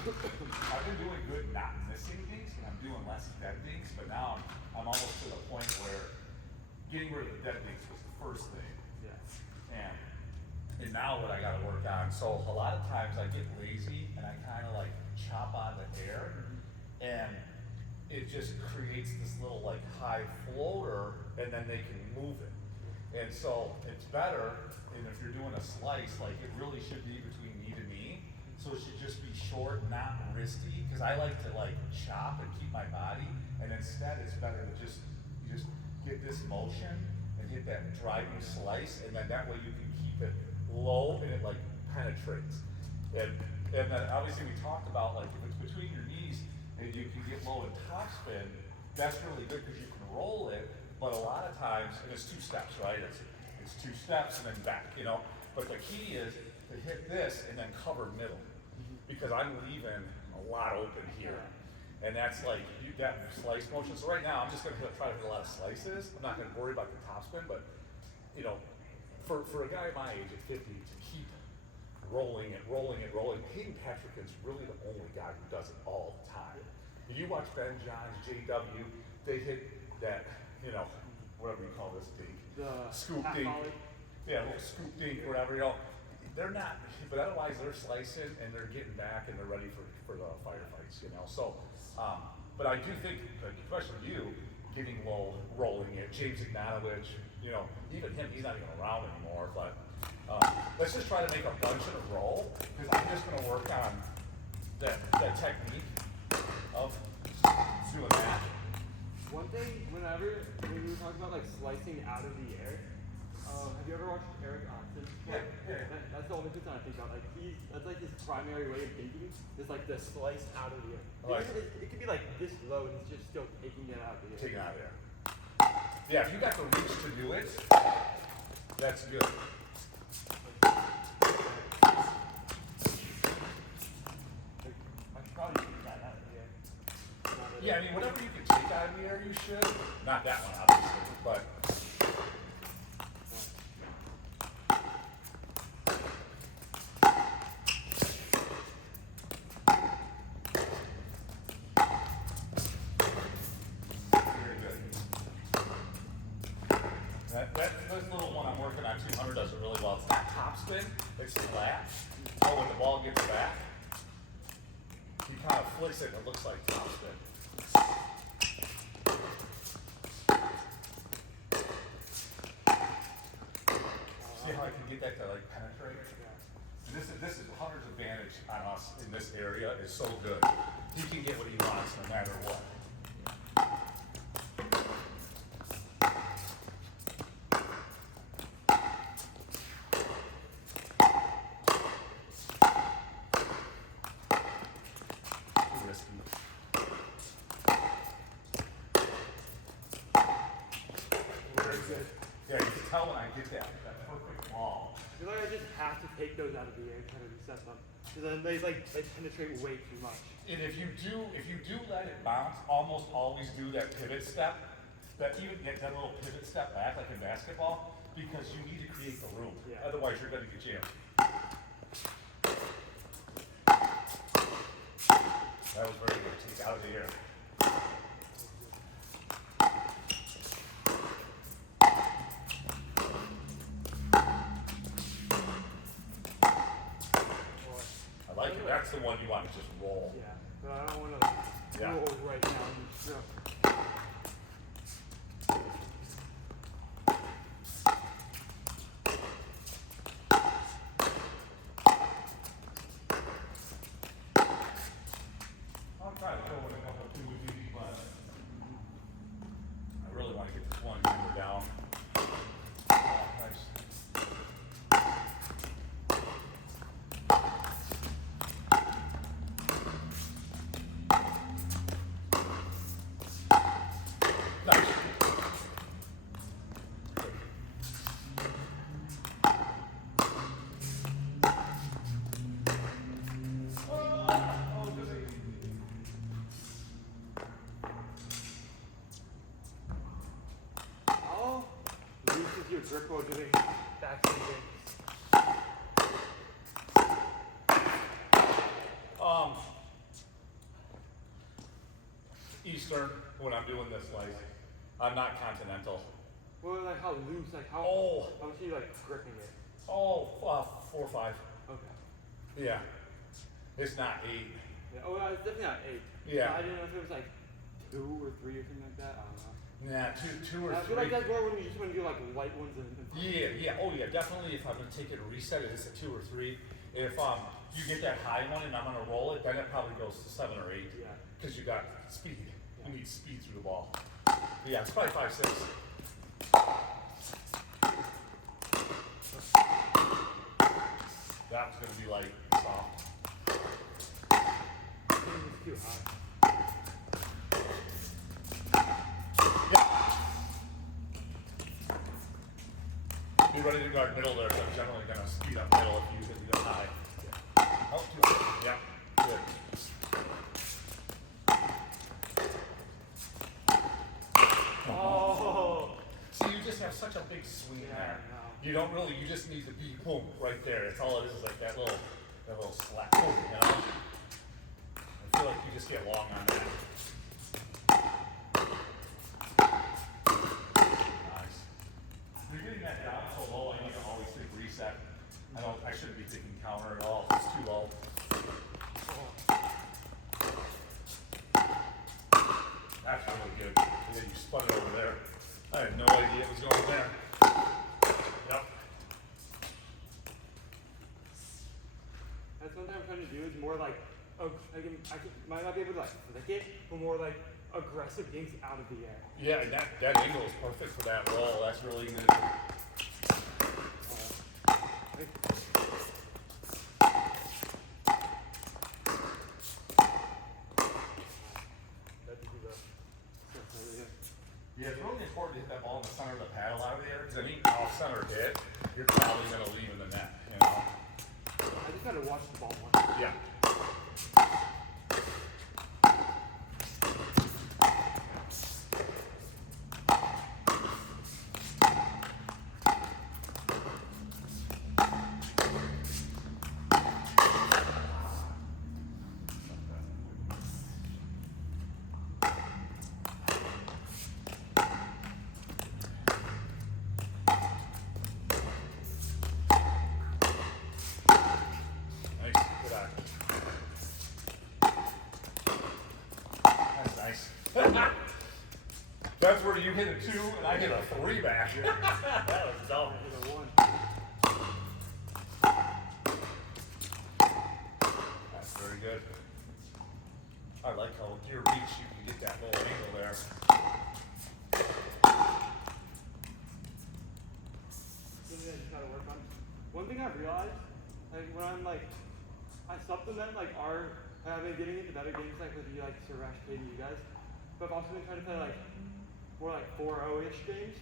I've been doing good not missing dinks, and I'm doing less dead dinks, but now I'm almost to the point where getting rid of the dead dinks was the first thing. Yeah. And now what I gotta work on, so a lot of times I get lazy and I kinda like chop on the air, and it just creates this little like high floater, and then they can move it. And so it's better, and if you're doing a slice, like it really should be between knee to knee. So it should just be short, not wristy, because I like to like chop and keep my body, and instead it's better to just, you just get this motion and hit that driving slice, and then that way you can keep it low and it like penetrates. And then obviously we talked about like if it's between your knees and you can get low and top spin, that's really good because you can roll it, but a lot of times, and it's 2 steps, right? It's 2 steps and then back, you know? But the key is to hit this and then cover middle, because I'm leaving a lot open here. And that's like, you got slice motion. So right now, I'm just gonna try to hit a lot of slices. I'm not gonna worry about the top spin, but you know, for a guy my age at 50 to keep rolling it, Hayden Patrick's really the only guy who does it all the time. If you watch Ben Johns, JW, they hit that, you know, whatever you call this dink, The scoop half dink. volley. Yeah, little scoop dink, whatever, you know. They're not, but otherwise they're slicing and they're getting back and they're ready for the firefights, you know. So, but I do think, like, especially you, getting low, rolling it, James Ignatovich, you know, even him, he's not even around anymore, but let's just try to make a bunch in a row, because I'm just gonna work on that technique of doing that. One thing, when we were talking about like slicing out of the air, have you ever watched Eric Oxen? Yeah. That's the only person I think about. Like that's like his primary way of thinking. Is like the slice out of the air. Like, it could be like this low and he's just still taking it out of the air. take it out of there. Yeah, if you got the reach to do it, that's good. I should probably take that out of the air. Yeah, I mean, whatever you can take out of the air, you should. Not that one, obviously, but. Very good. This little one I'm working on, 200, does it really well. It's not top spin, it's flat. So when the ball gets back, he kind of flicks it and it looks like top spin. See how I can get that to like penetrate? And this is Hunter's advantage on us in this area is so good. He can get what he wants no matter what. Too risky. Very good. Yeah, you can tell when I get that perfect ball. I feel like I just have to take those out of the air and try to reset them. Because then they penetrate way too much. And if you do let it bounce, almost always do that pivot step. That even get that little pivot step back like in basketball, because you need to create the room. Yeah. Otherwise you're gonna get jammed. That was very good. Take out of the air. I like it. That's the one you want to just roll. Yeah, but I don't want to Yeah. roll right now. So. I'll try to throw in a couple too with you, but I really want to get this one hammer down. Oh, nice. Nice. Oh, good. How loose is your grip while doing backspin dinks? Eastern when I'm doing this slice. I'm not continental. Well, like how loose, like how much are you like gripping it? Oh, 4 or 5. Okay. Yeah. It's not 8. Yeah. Oh, it's definitely not 8. Yeah. I didn't know if it was like 2 or 3 or something like that. I don't know. Yeah, two or I feel three. like that's more when you just want to do like light ones and Yeah. Oh yeah, definitely. If I'm gonna take it and reset it, it's a 2 or 3. If you get that high one and I'm gonna roll it, then it probably goes to 7 or 8. Yeah. Because you got speed. Yeah. You need speed through the ball. Yeah, it's probably 5, 6. That's gonna be like soft. it's too high. Be ready to guard middle there, so I'm generally gonna speed up middle if you go high. Yeah. Oh, too high. Yeah, good. Oh. See, you just have such a big swing there. No. You don't really, you just need to be, boom, right there. That's all it is like that little slap, boom, you know? I feel like you just get long on that. Nice. You're getting that down so low, I need to always think reset. I shouldn't be thinking counter at all. It's too low. That's really good. And then you spun it over there. I had no idea it was going there. Yep. That's something I'm trying to do is more like, might not be able to like flick it, but more like aggressive dinks out of the air. Yeah, and that angle is perfect for that roll. That's really good. Yeah, it's really important to hit that ball in the center of the paddle out of the air, because any off-center hit, you're probably going to leave in the net, you know? I just gotta watch the ball more. Yeah. Nice, good eye. That's nice. That's where you hit a 2 and I hit a 3 back. That was dumb. Hit a 1. That's very good. I like how with your reach you can get that little angle there. Something I just gotta work on. One thing I've realized, like when I'm like, I supplement like I've been getting into better games like with you like Suresh, Kate, and you guys, but I've also been trying to play like more like 4-0-ish games,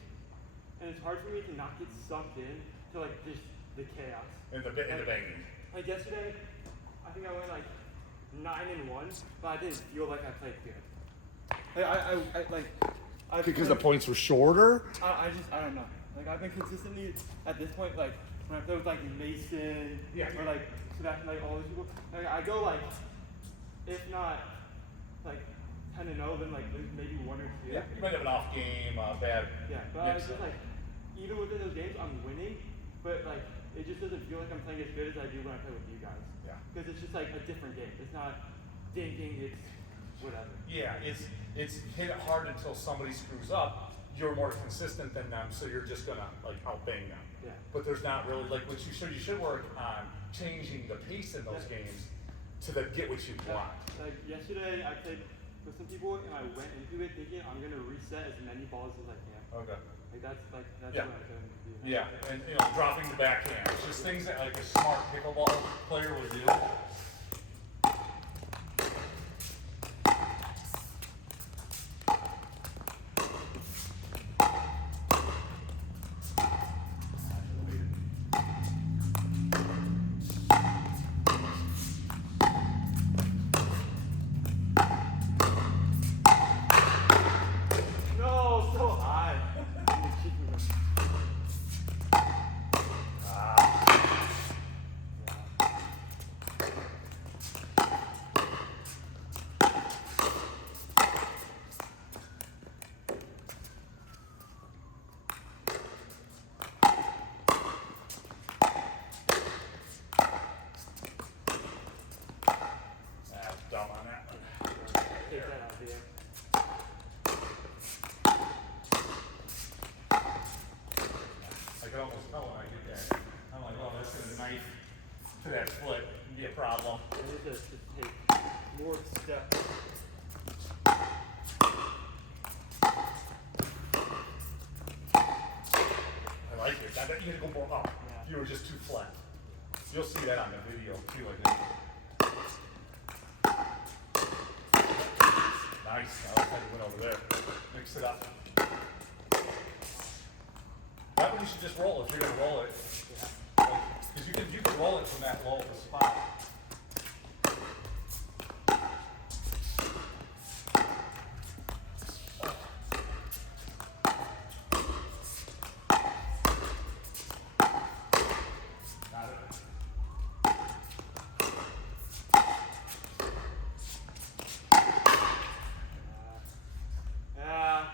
and it's hard for me to not get sucked in to like just the chaos. In the banging. Like yesterday, I think I went like 9-1, but I didn't feel like I played good. Because the points were shorter? I don't know. Like I've been consistently at this point, like when I play with like Mason or like Sebastian, like all these people, like I go like, if not like 10-0, then like there's maybe 1 or 2. Yeah, you might have an off game, bad. Yeah, but it's just like even within those games, I'm winning, but like it just doesn't feel like I'm playing as good as I do when I play with you guys. Yeah. Because it's just like a different game. It's not dinking. It's whatever. Yeah, it's hit it hard until somebody screws up. You're more consistent than them, so you're just gonna like outbang them. Yeah. But there's not really like what you should work on changing the pace in those games to get what you want. Like yesterday, I played with some people and I went into it thinking I'm gonna reset as many balls as I can. Okay. That's Yeah. what I'm going to do. Yeah, and dropping the backhand. It's just things that like a smart pickleball player would do. No, so high. could almost tell when I did that. I'm like, oh, that's gonna knife to that foot and be a problem. I need to just take more steps. I like it. I bet you gotta go more up. Yeah. You were just too flat. You'll see that on the video too, I think. Nice. I like how you went over there. Mix it up. That one you should just roll if you're gonna roll it. Because you can roll it from that low of a spot. Got it. Yeah.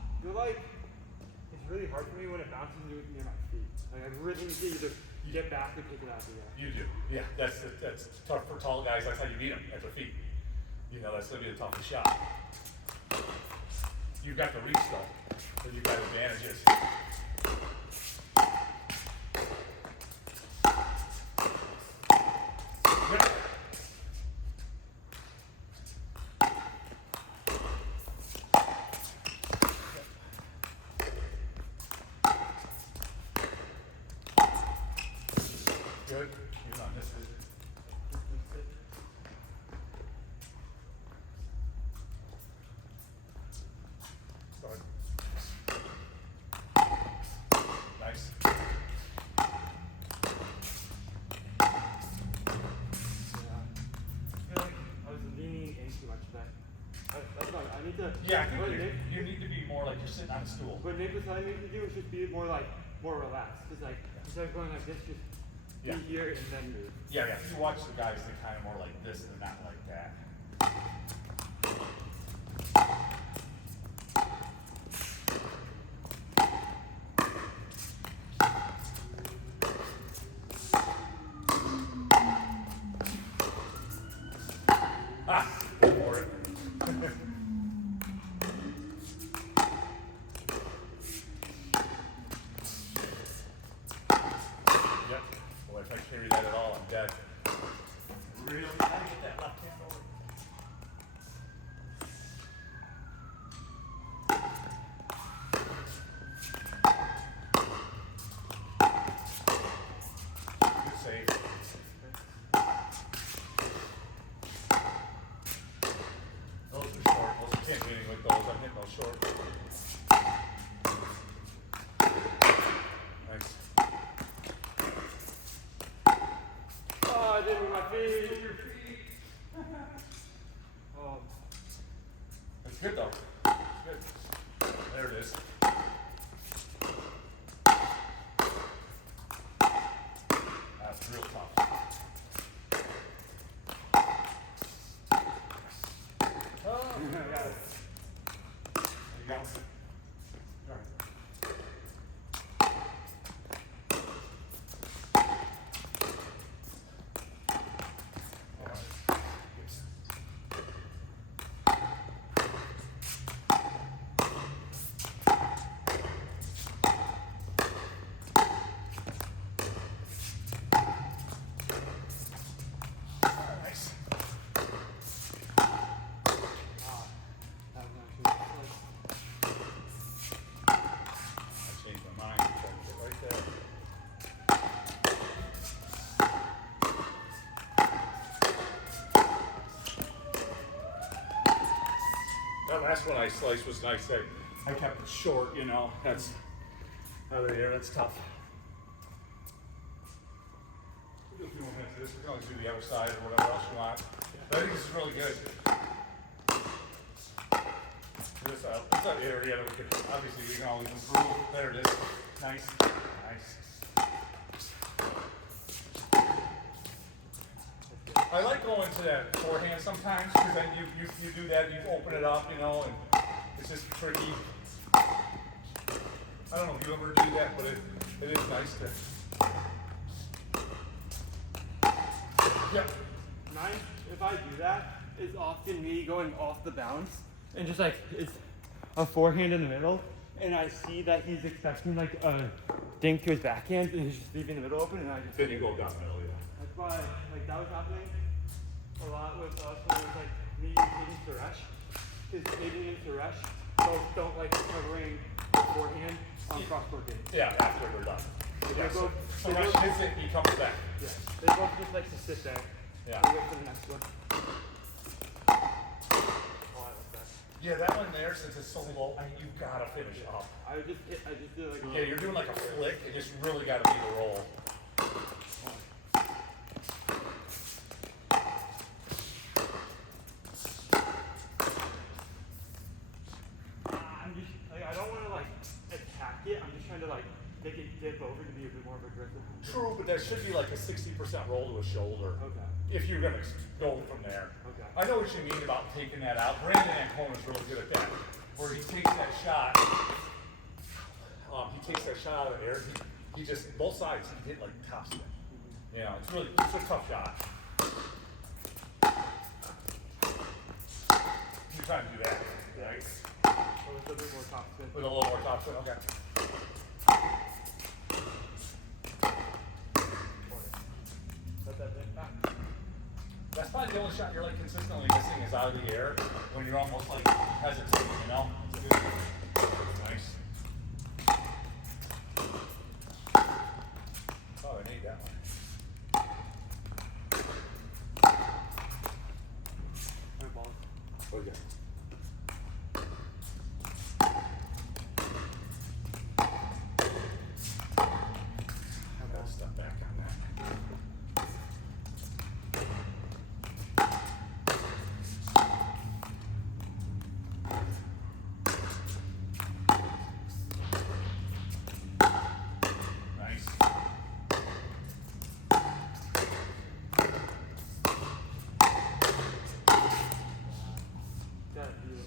I feel like it's really hard for me when it bounces near my feet. Like I really need to either get back and pick it out of the air. You do. Yeah, that's tough for tall guys. That's how you beat them, at their feet. You know, that's going to be the toughest shot. You've got the reach though, so you've got advantages. Yep. Good. You're not missing it. Start. Nice. Yeah. I feel like I was leaning in too much there. That's fine. I need to. Yeah, I think what Nick, you need to be more like you're sitting on a stool. what Nick was telling me to do is just be more relaxed. Cause like instead of going like this, just Yeah. be here and then move. Yeah, yeah. You watch the guys that kind of more like this and not like that. Ah, go for it. Yep. Well, if I carry that at all, I'm dead. Really? How do you get that left hand over? Good save. Those are short. Those you can't do anything with those. I'm hitting those short. Nice. Oh, I didn't move my feet. Oh. That's good though. It's good. There it is. That's real tough. Oh, I got it. there you go. All right. All right. Oops. Nice. That was actually close. I changed my mind. Tried to get right there. That last one I sliced was nice. I kept it short, you know. That's out of there. That's tough. We'll do a few more minutes of this. We can always do the other side or whatever else you want. But I think this is really good. This area that we could obviously we can always improve. There it is. Nice. Nice. I like going to that forehand sometimes because then you do that, you open it up, you know, and it's just tricky. I don't know if you ever do that, but it is nice to. Yep. Mine, if I do that, is often me going off the bounce and just like it's a forehand in the middle and I see that he's expecting like a dink to his backhand, and he's just leaving the middle open, and I just. Then you go down the middle, yeah. That's why, like, that was happening a lot with us when it was like me hitting Suresh. Because Aiden and Suresh both don't like covering beforehand on cross-court games. Yeah, after we're done. Yeah, so Rush hits it, he comes back. Yeah, they both just like to sit there. Yeah. And wait for the next one. Oh, I like that. Yeah, that one there, since it's so low, you've got to finish up. I just did like a Yeah, you're doing like a flick, it just really got to be the roll. I'm just like I don't want to like attack it. I'm just trying to like make it dip over to be a bit more of aggressive. True, but there should be like a 60% roll to a shoulder. Okay. If you're gonna go from there. Okay. I know what you mean about taking that out. Brandon Ancona's really good at that. Where he takes that shot, he takes that shot out of the air, he just, both sides, he hit like top spin. You know, it's a tough shot. You're trying to do that, right? So it's a bit more top spin. With a little more top spin, okay. Let that bit back. That's probably the only shot you're like consistently missing is out of the air when you're almost like hesitating, you know? It's good. Nice. Oh, I need that one. My ball. Okay. I gotta step back on that. Nice.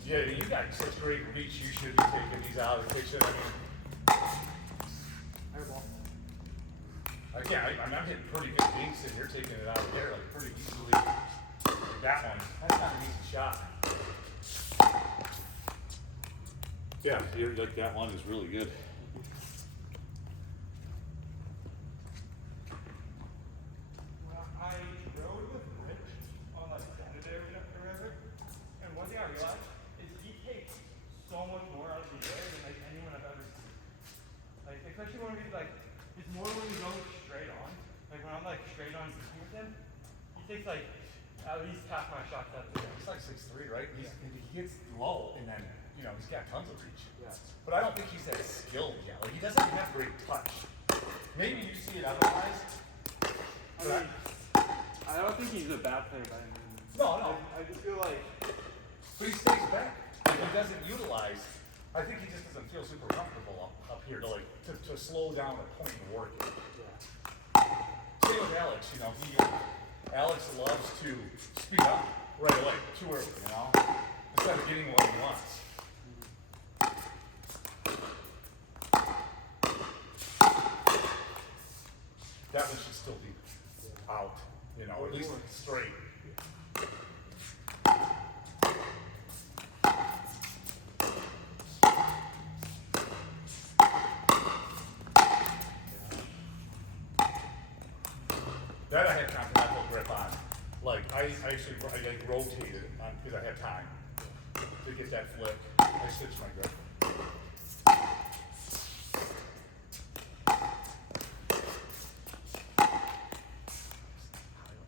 Yeah, you got such great reach. You should be taking these out of the kitchen. I mean, Airball. I'm hitting pretty good dinks, and you're taking it out of there like pretty easily. Like that one, that's not an easy shot. Yeah, you're like that one is really good. Well, I rode with Rich on like Saturday or whatever, and one thing I realized is he takes so much more out of the air than like anyone I've ever seen. Like especially when we like, it's more when we go straight on. Like when I'm like straight on with him, he takes like at least half my shots out of the air. He's like 6'3", right? And he gets low, and then you know he's got tons of reach. Yeah. But I don't think he's that skilled yet. Like he doesn't have great touch. Maybe you see it otherwise. I mean, I don't think he's a bad player by any means. No. I just feel like But he stays back. Like, he doesn't utilize. I think he just doesn't feel super comfortable up here to slow down the point and work it. Same with Alex, you know, Alex loves to speed up right away, too early, you know, instead of getting what he wants. That one should still be out, you know, at least straight. That I had continental grip on. Like I like rotated on because I had time to get that flip. I switched my grip.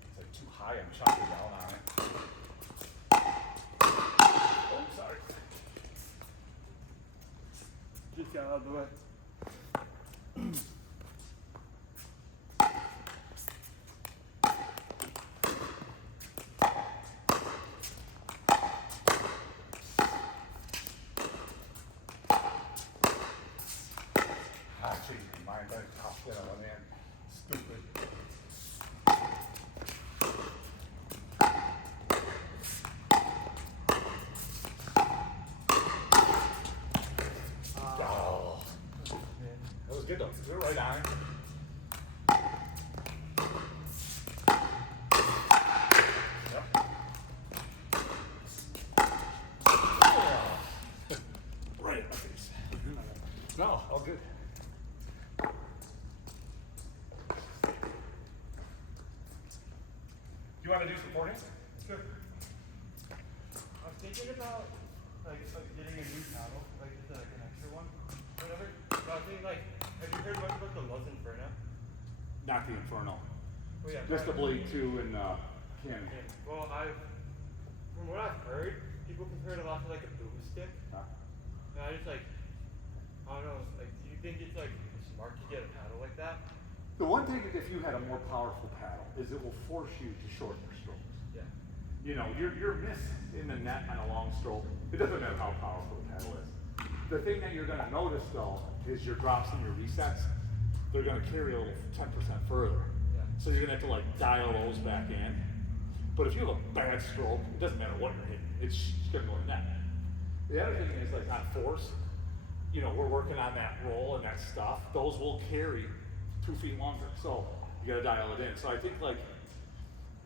It's like too high. I'm chopping down on it. Oh, sorry. just got out of the way. Ah, changed my mind. I tossed it on, man. Stupid. Oh. That was good though. We were right on it. Yep. Right in my face. No, all good. You want to do some pouring? Sure. I was thinking about like getting a new paddle, like just like an extra one, whatever. But I was thinking like, have you heard much about the Love's Inferno? Not the Inferno. Oh yeah. Just the Blade 2 and Cannon. Yeah. Well, from what I've heard, people compare it a lot to like a boomstick. Huh? And I just like, I don't know, like, do you think it's like smart to get a paddle like that? The one thing, if you had a more powerful paddle, is it will force you to shorten your strokes. Yeah. You know, you're missed in the net on a long stroke. It doesn't matter how powerful the paddle is. The thing that you're going to notice though is your drops and your resets. They're going to carry a little 10% further. Yeah. So you're going to have to like dial those back in. But if you have a bad stroke, it doesn't matter what you're hitting. It's going to go in net. The other thing is like on force. You know, we're working on that roll and that stuff. Those will carry 2 feet longer. So you got to dial it in. So I think like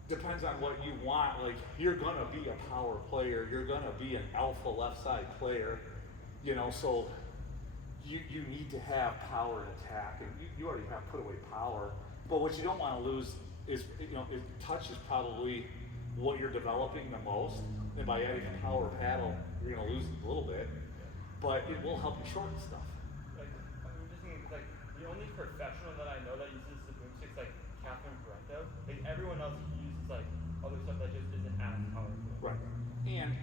depends on what you want. Like you're gonna be a power player. You're gonna be an alpha left side player. You know, so you need to have power and attack, and you already have put away power. But what you don't want to lose is touch is probably what you're developing the most. And by adding a power paddle, you're gonna lose it a little bit. But it will help you shorten stuff. Like, I'm just thinking, like, the only professional that I know that uses the boomsticks, like Catherine Parento, like everyone else uses like other stuff that just isn't as powerful. Right. And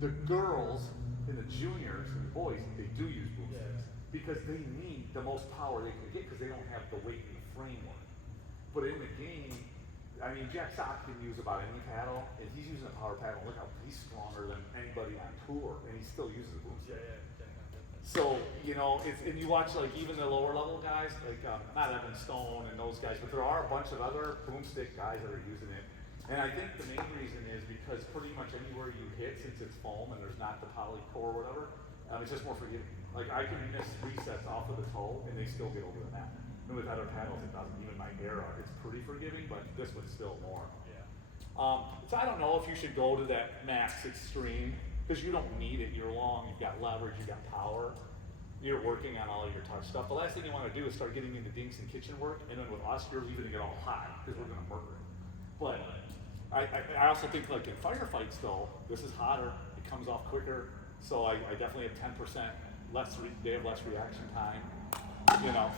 the girls and the juniors and the boys, they do use boomsticks because they need the most power they can get because they don't have the weight in the framework. But in the game, I mean, Jack Sock can use about any paddle, and he's using a power paddle. Look how he's stronger than anybody on tour, and he still uses a boomstick. So, you know, and you watch like even the lower level guys, like not Evan Stone and those guys, but there are a bunch of other boomstick guys that are using it. And I think the main reason is because pretty much anywhere you hit, since it's foam and there's not the poly core or whatever, it's just more forgiving. Like I can miss resets off of the toe and they still get over the net. And with other paddles, it doesn't. Even my Era, it's pretty forgiving, but this one's still more. Yeah. So I don't know if you should go to that max extreme because you don't need it. You're long, you've got leverage, you've got power. You're working on all of your touch stuff. The last thing you want to do is start getting into dinks and kitchen work, and then with us, you're leaving it all high because we're going to murder it. But I also think like in firefights though, this is hotter. It comes off quicker, so I definitely have 10% less. They have less reaction time. You know.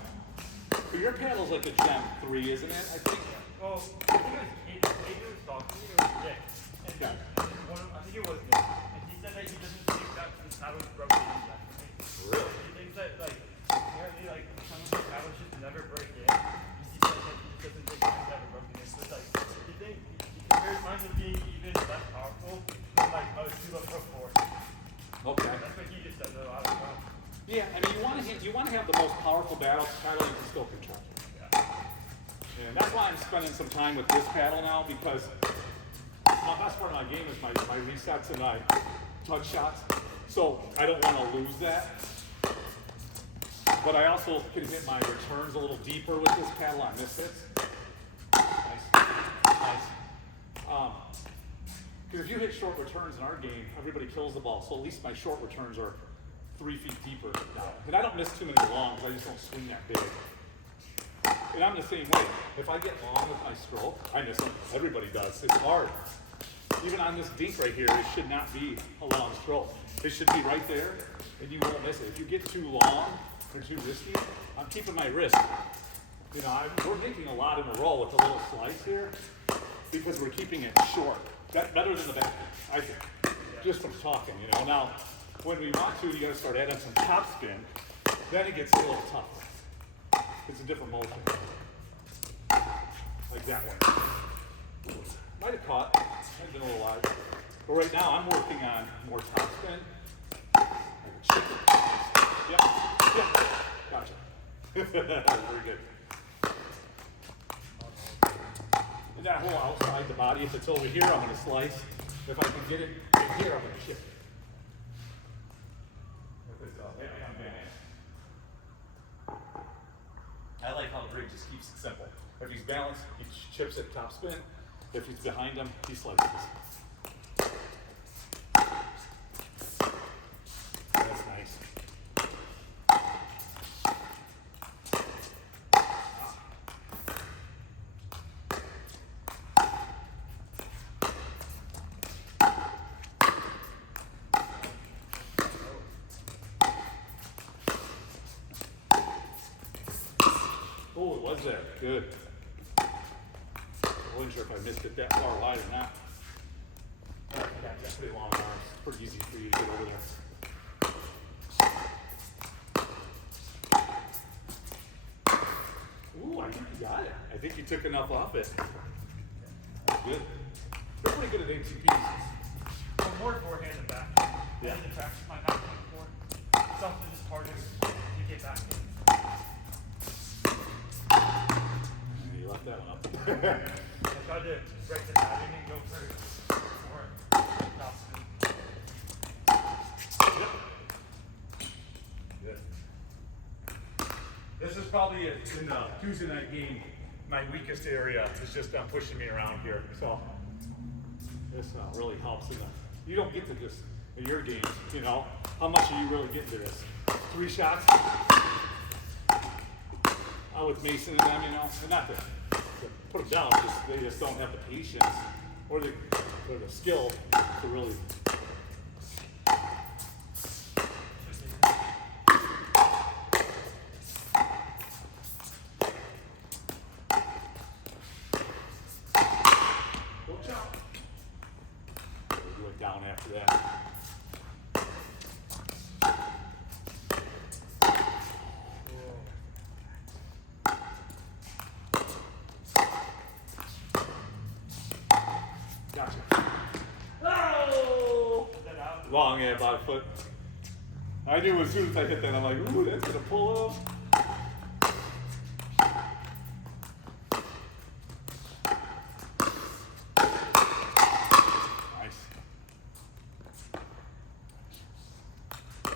But your paddle's like a Gen 3, isn't it? I think. Well, I think it was Kate was talking to me, or Nick. And Yeah. I think it was Nick. And he said that he doesn't think that the paddle is broken exactly. Really? He thinks that, like, apparently, like, some of the paddles just never break in. He said that he doesn't think mine's ever broken in. So it's like, he compares mine to being even less powerful than, like, a 2 Pro 4. Okay. That's what he just said, though. I don't know. Yeah, I mean, you want to have the most powerful paddle you can still control. Yeah. And that's why I'm spending some time with this paddle now because the best part of my game is my resets and my touch shots. So I don't want to lose that. But I also can hit my returns a little deeper with this paddle on misfits. Nice. Because if you hit short returns in our game, everybody kills the ball. So at least my short returns are 3 feet deeper now. And I don't miss too many longs, I just don't swing that big. And I'm the same way. If I get long with my stroke, I miss them. Everybody does. It's hard. Even on this dink right here, it should not be a long stroke. It should be right there, and you won't miss it. If you get too long or too risky, I'm keeping my wrist. You know, we're making a lot in a row with a little slice here because we're keeping it short. That's better than the back, I think. Just from talking, you know. Now, when we want to, you got to start adding some top spin. Then it gets a little tough. It's a different motion. Like that one. Might have caught. Might have been a little wide. But right now, I'm working on more top spin. Yep. Gotcha. Very good. And that whole outside the body, if it's over here, I'm going to slice. If I can get it in here, I'm going to shift. I like how Greg just keeps it simple. If he's balanced, he chips it top spin. If he's behind him, he slices. That's nice. Oh, it was there. Good. I wasn't sure if I missed it that far wide or not. Yeah, that's pretty long arms. Pretty easy for you to get over there. Ooh, I think you got it. I think you took enough off it. That's good. They're pretty good at ATPs. I'm more forehand than back. Yeah. I need to practice my backhand more. Something just harder to get back in. You left that one up. I tried to break the pattern and go for more top spin. Yep. Good. This is probably in the Tuesday night game. My weakest area is just pushing me around here. So this really helps. You don't get to this in your games, you know. How much are you really getting to this? 3 shots? With Mason and them, you know, and not to put them down, just they just don't have the patience or the skill to really. Watch out. We went down after that. Gotcha. Oh! Long, yeah, about a foot. I knew as soon as I hit that, I'm like, ooh, that's gonna pull up. Nice.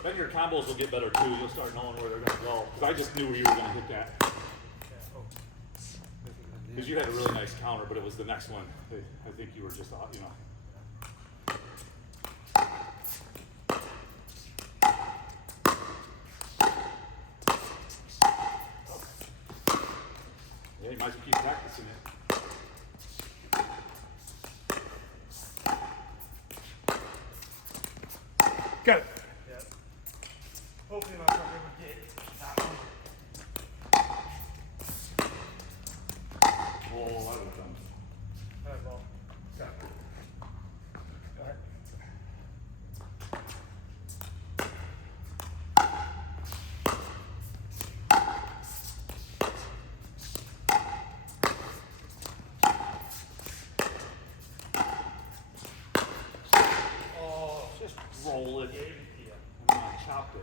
Then your combos will get better too. You'll start knowing where they're gonna go. Because I just knew you were gonna hit that. Because you had a really nice counter, but it was the next one. I think you were just, you know. Yeah, you might as well keep practicing it. Got it. Yeah. Hopefully my partner would get that one. Oh, I would have done. Alright, well. Got it. Go ahead. Oh, Just roll it. yeah. Chopped it.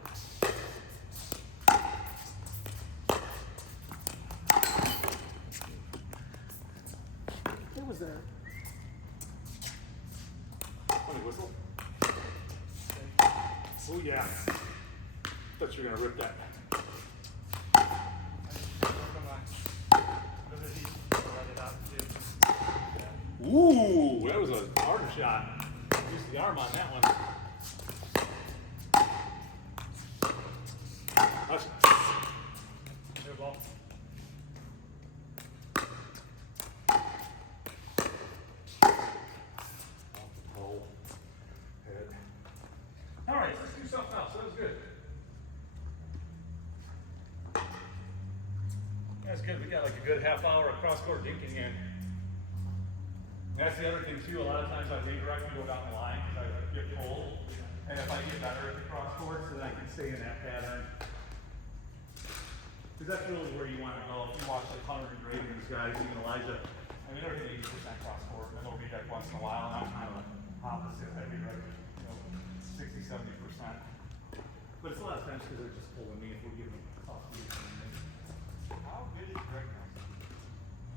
It was there. Funny whistle. Oh yeah. Thought you were gonna rip that. I just work on my ability to let it out too. Ooh, that was a harder shot. Used the arm on that one. That's Good ball. whole head. All right, let's do something else. That was good. That's good. We got like a good half hour of cross-court dinking in. That's the other thing too. A lot of times I redirect and go down the line because I get pulled, and if I get better at the cross-court, so then I can stay in that pattern. Because that's really where you want to go. If you watch like Hunter and Grady and these guys, even Elijah, I mean they're hitting 80% cross-court, and then they'll redirect once in a while, and I'm kind of opposite. I redirect, 60-70%. But it's a lot of times because they're just pulling me if we're giving them tough leads. How good is Greg now?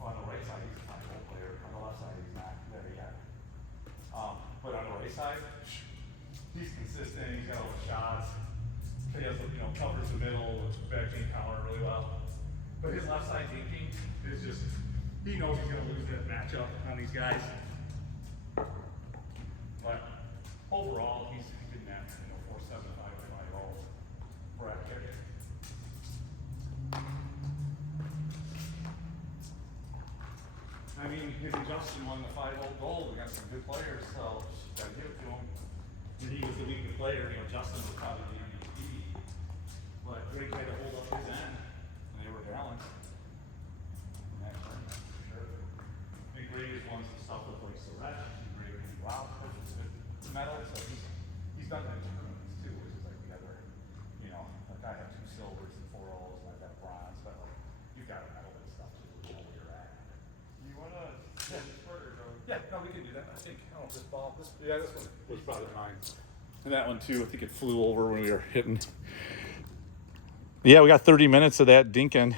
On the right side, he's a high goal player. On the left side, he's not there yet. But on the right side, he's consistent. He's got all the shots. He has, covers the middle, backhand counter really well. But his left side thinking is just, he knows he's going to lose that matchup on these guys. But overall, he's getting that, 4.75 5-0 bracket. I mean, his Justin won the 5-0 gold. We got some good players, so gotta give it to him. And he was the weaker player. Justin was probably the MVP. But Drake had to hold up his end, and they were balanced. Yeah, no, we can do that. I think, oh, this ball, yeah, this one was probably mine. And that one too, I think it flew over when we were hitting. Yeah, we got 30 minutes of that Dinking.